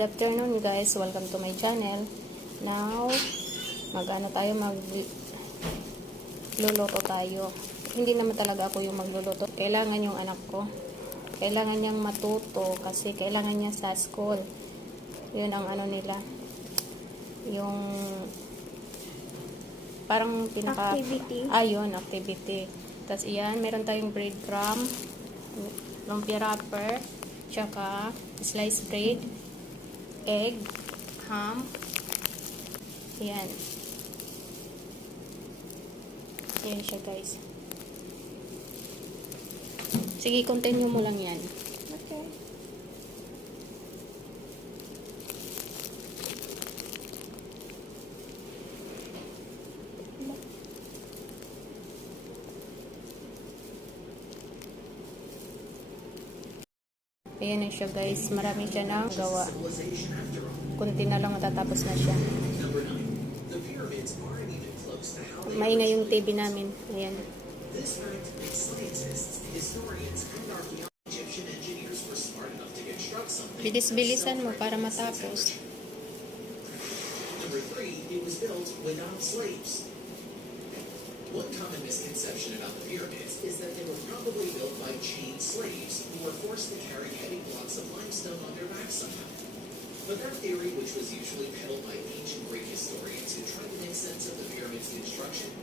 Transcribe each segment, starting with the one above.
Good afternoon guys, welcome to my channel. Now, magluluto tayo. Hindi naman talaga ako yung magluluto. Kailangan yung anak ko. Kailangan niyang matuto kasi kailangan niya sa school. Yun ang ano nila. Yung parang Activity. Ayun, activity. Tapos iyan, meron tayong breadcrumb, lumpia wrapper, tsaka sliced bread, egg, ham. Ayan. Ayan siya guys. Sige, continue mo lang yan. Okay. Ayan na siya guys. Marami siya na gawa. Kunti na lang matatapos na siya. Maingay yung TV namin. Ayan. Bilis-bilisan mo para matapos. Number 3, it was built without slaves. One common misconception about the pyramids is that they were probably built by chained slaves who were forced to carry heavy blocks of limestone on their backs somehow. But that theory, which was usually peddled by ancient Greek historians who tried to make sense of the pyramid's construction,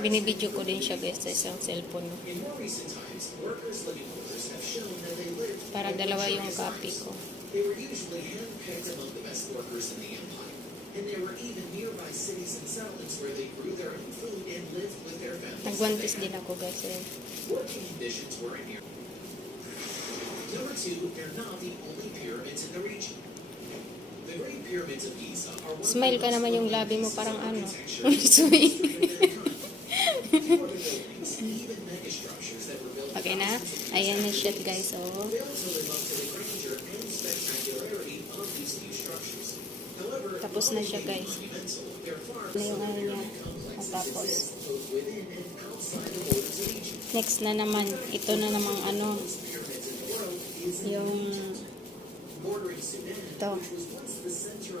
Binibidyo ko din siya guys sa isang cellphone. in more recent times, workers' living quarters have shown that they lived Para dalawa yung copy ko. They were usually handpicked among the best workers in the empire, and there were even nearby cities and settlements where they grew their own food and lived with their families. Nagwantis din ako guys. Working conditions were in here. Number 2, they're not the only pyramids in the region. The Great Pyramids of Giza are one Smile of ka the naman most yung labi mo pieces parang of ano. architecture in Fewer buildings, even megastructures that were built Okay na? thousands of years Ayan na after siya these guys. Oh. failed to live up to the grandeur and spectacularity of these new structures. However, Tapos na siya guys. monumental, they're far Na yung ano niya. complexes Matapos. exist both within and outside the borders of Egypt. Next na naman. Ito na namang ano. Pyramids in the world is Yung bordering Sudan, ito. which was once the center of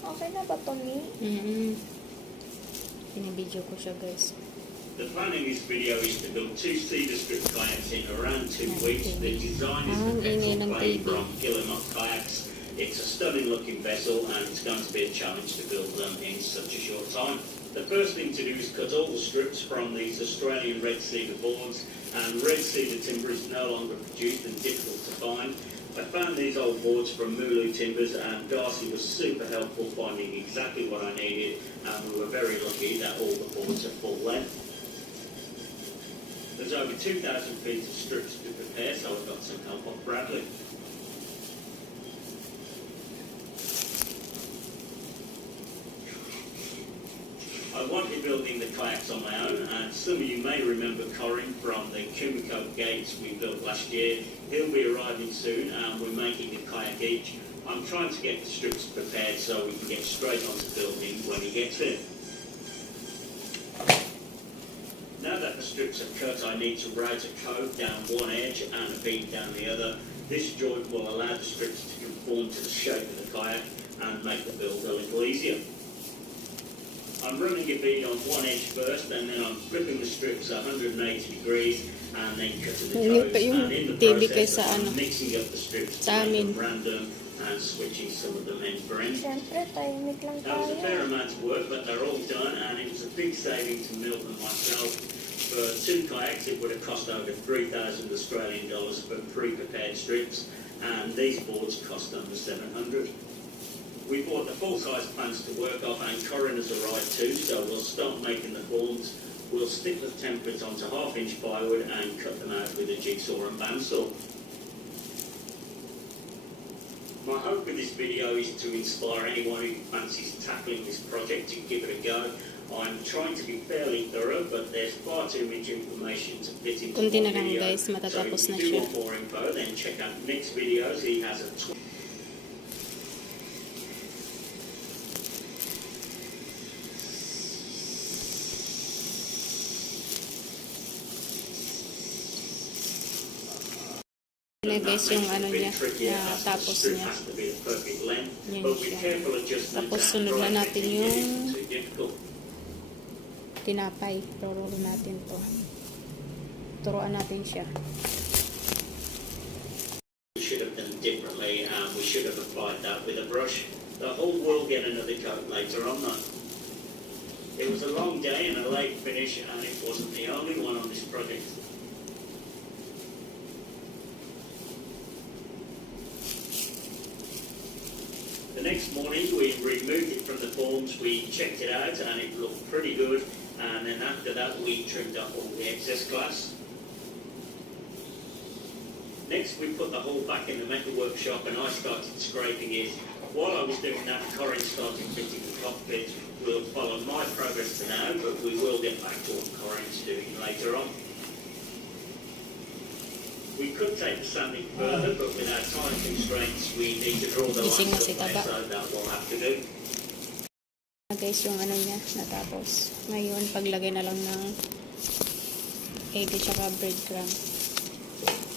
Okay na ba ito, Mi? Binibidyo ko siya guys. The plan in this video is to build 2 cedar strip kayaks in around 2 weeks. The design is the ingay ng petrol plane TV. from Guillemot Kayaks. It's a stunning looking vessel and it's going to be a challenge to build them in such a short time. The first thing to do is cut all the strips from these Australian red cedar boards, and red cedar timber is no longer produced and difficult to find. I found these old boards from Mooloo Timbers and Darcy was super helpful finding exactly what I needed, and we were very lucky that all the boards are full length. There's over 2,000 feet of strips to prepare, so I've got some help off Bradley. I wanted building the kayaks on my own, and some of you may remember Corin from the Kumiko gates we built last year. He'll be arriving soon, and we're making a kayak each. I'm trying to get the strips prepared so we can get straight onto building when he gets in. Now that the strips are cut, I need to route a cove down one edge and a beam down the other. This joint will allow the strips to conform to the shape of the kayak and make the build a little easier. I'm running a bead on one edge first, and then I'm flipping the strips 180 degrees and then cutting the coves. Yung And in the TV process, kaysa I'm ano, mixing up the strips sa to make amin. them random and switching some of them end for end. Siyempre, tahimik lang That was a fair tayo. amount of work, but they're all done, and it was a big saving to mill them myself. For 2 kayaks, it would have cost over $3,000 Australian for pre-prepared strips, and these boards cost under $700. We bought the full-size plans to work off, and Corin has arrived too, so we'll start making the forms. We'll stick the templates onto half-inch plywood and cut them out with a jigsaw and bandsaw. My hope with this video is to inspire anyone who fancies tackling this project to give it a go. I'm trying to be fairly thorough, but there's far too much information to fit into one Kunti na lang video. guys, So matatapos if na you do siya. want more info, then check out Nick's videos. He has a Yan guys yung ano niya, tapos niya. Yan siya. Tapos sunod na natin yung tinapay. Roro natin to. Turuan natin siya. We should have done differently, and we should have applied that with a brush. The whole will get another coat later on though. It was a long day and a late finish, and it wasn't the only one on this project. The next morning we removed it from the forms, we checked it out and it looked pretty good, and then after that we trimmed up all the excess glass. Next we put the hole back in the metal workshop and I started scraping it. While I was doing that, Corin started fitting the cockpit. We'll follow my progress for now, but we will get back to what Corin's doing later on. We could take the sanding further, but with our time constraints, we need to draw the Gising na lines si up there, Taba. so that will have to do. Guys, yung ano niya, natapos. Ngayon, paglagay na lang ng egg at saka breadcrumb.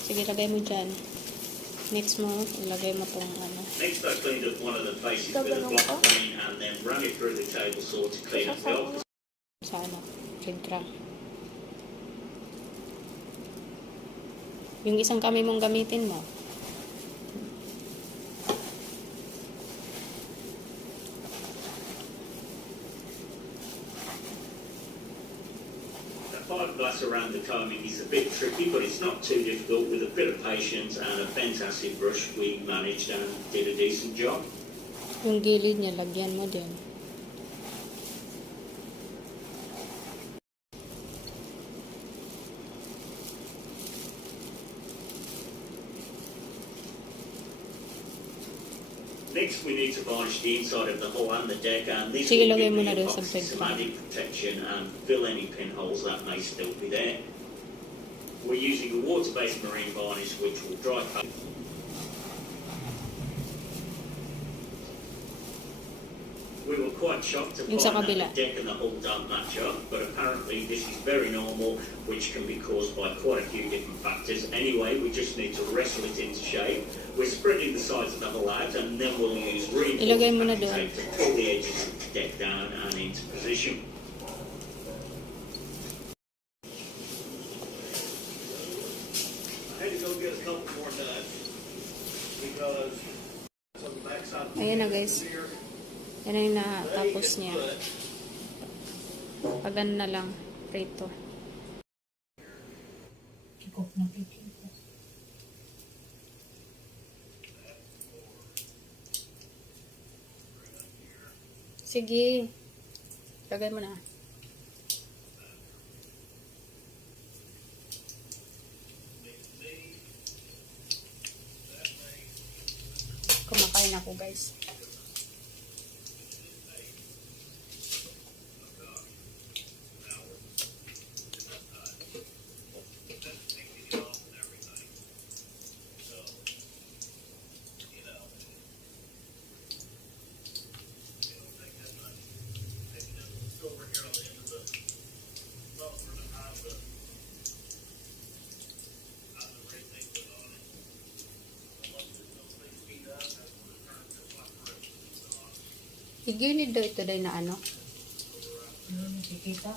Sige, lagay mo dyan. Next mo, ilagay mo tong ano. Next, I cleaned up one of the faces with a block plane and then ran it through the table saw to clean up the off. Sa ano, breadcrumb. Yung isang kami mong gamitin mo. The fiberglass around the combing is a bit tricky, but it's not too difficult. With a bit of patience and a fantastic brush, we managed and did a decent job. Yung gilid niya, lagyan mo din. Next, we need to varnish the inside of the hull and the deck, and this Sige, will lagay give mo na the doon sa epoxy breadcrumb. some added protection and fill any pinholes that may still be there. We're using a water-based marine varnish which will dry coat. We were quite shocked to Yung sa find that kabila. the deck and the hull don't match up, but apparently this is very normal, which can be caused by quite a few different factors. Anyway, we just need to wrestle it into shape. We're spreading the sides of the hull out, and then we'll use Ilagay mo na reinforced doon. tape to pull the edges of the deck down and into position. I had to go get a couple more nuts because on the backside of the Ayan na guys. here, Yan na yung natapos they niya. had put Pagan na lang. Prito. Sige. Lagay mo na. Kumakain ako guys. over here on the end of the well, we're gonna have the rate they put on it. Once those things speed up, that's when it turns to like rip. Higilid daw ito dahil na ano. Nakikita?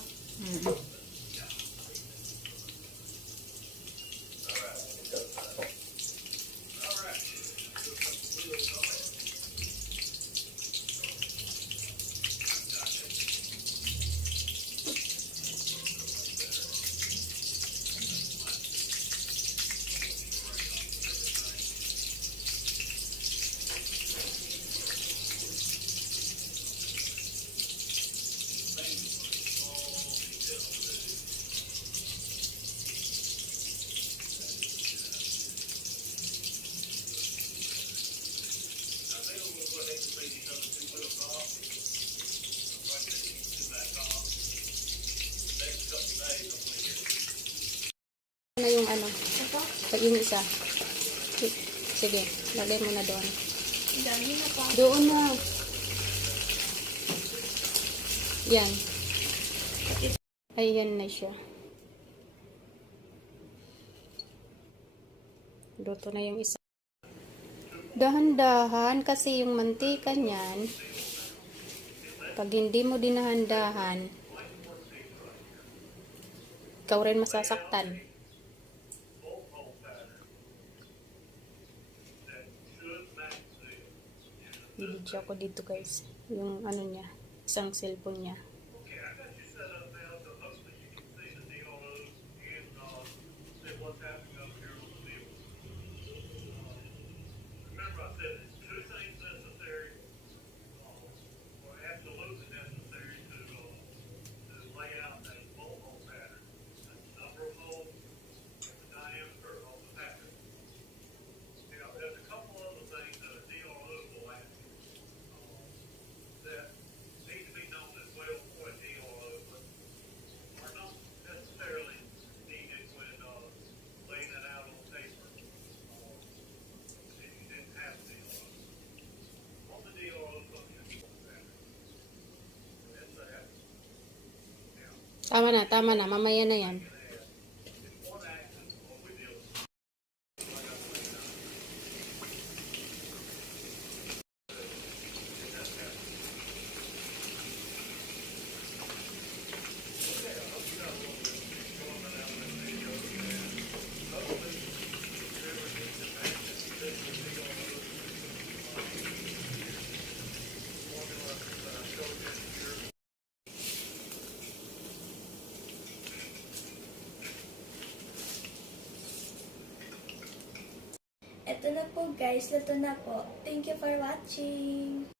Pag yung isa. Sige, lagay mo na doon. Dami na pa. Doon na. Yan. Ayan na siya. Luto na yung isa. Dahan-dahan kasi yung mantika niyan, pag hindi mo dinahan-dahan, ikaw rin masasaktan. Video ko dito guys, yung ano niya, isang cellphone niya. Okay, I got you set up now, so hopefully you can see the DROs and see what's happening over here on the field. Remember I said it's two things necessary, or absolutely necessary to lay out a bolt hole pattern. That's the number of holes and the diameter of the pattern. Now, there's a couple other things that a DRO will ask that need to be known as well for a DRO, but are not necessarily needed when laying it out on paper. If you didn't have the on the DRO function pattern. That's that. Now, Tama na, mamaya na yan. in one action, what we deal with, like I was saying, in that pattern. Okay, I hope you got a little bit of enjoyment out of that video, and hopefully whoever needs to match it, this will be on the formula that I showed you here. Ito na po guys, luto na po. Thank you for watching.